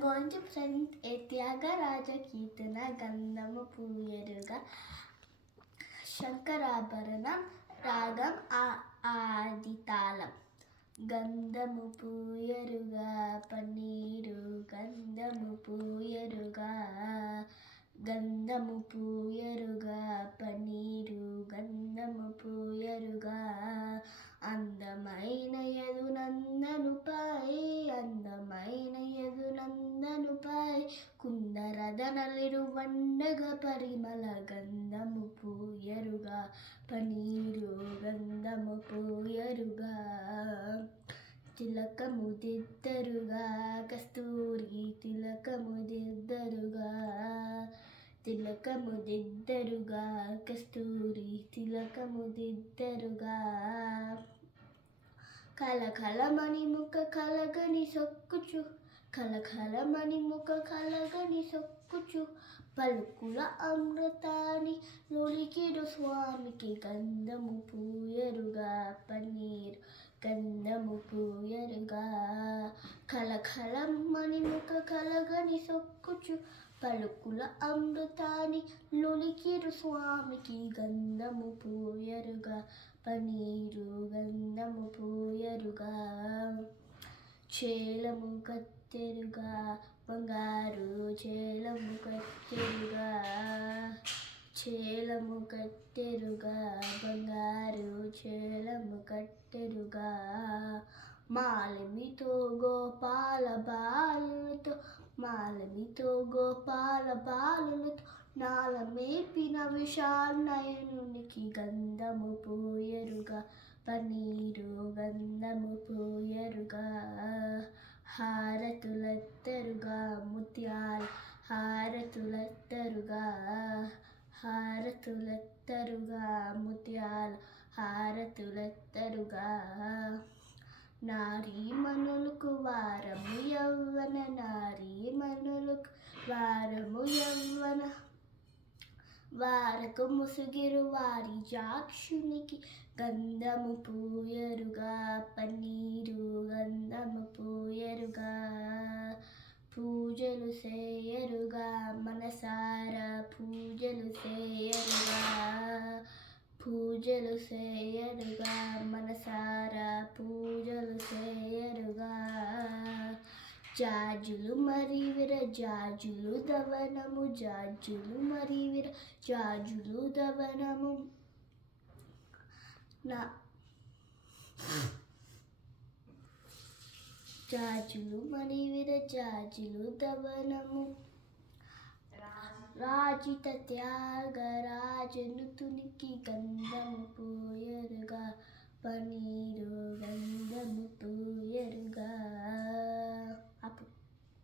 going to present a Tyagaraja Kirtana Gandamu Puyeruga Shankarabharanam Ragam Aditalam Gandamu Puyeruga Paniru Gandamu Puyeruga Gandamu Puyeruga Paniru Gandamu Puyeruga అందమైన యదునందనుపై కుందరదనలిరు వన్నగ పరిమళ గంధము పూయరుగా పనీరు గంధము పూయరుగా తిలకముదిద్దరుగా కస్తూరి తిలకముదిద్దరుగా కస్తూరి తిలకముదిద్దరుగా కలకలమణి ముఖ కలగని సొక్కుచు పలుకుల అమృతాన్ని లొలికిడు స్వామికి గంధము పూయరుగా పన్నీరు గంధము పూయరుగా కలకలమణి ముఖ కలగని సొక్కుచు పలుకుల అమృతాన్ని లొలికిడు స్వామికి గంధము పూయరుగా పనీరు గంధము పూయరుగా చేలము కత్తెరుగా బంగారు చేలము కత్తెరుగా బంగారు చేలము కత్తెరుగా మాలమితో గోపాల బాలులతో నాలమేపిన విశాలనయనునికి గంధము పూయరుగా పనీరు గంధము పూయరుగా హారతులెత్తరుగా ముత్యాల ముత్యాల హారతులెత్తరుగా నారీమణులకు వారము యవ్వన వారకు ముసుగిరు వారి జాక్షునికి గంధము పూయరుగా పన్నీరు గంధము పూయరుగా పూజలు చేయరుగా మనసారా పూజలు చేయరుగా మనసారా పూజలు చేయరుగా జాజులు మరివిర జాజులు దవనము జాజులు మరివిర జాజులు దవనము జాజులు మరివిర జాజులు దవనము రాజిత త్యాగరాజనుతునికి గంధము పూయరుగా పనీరు గంధము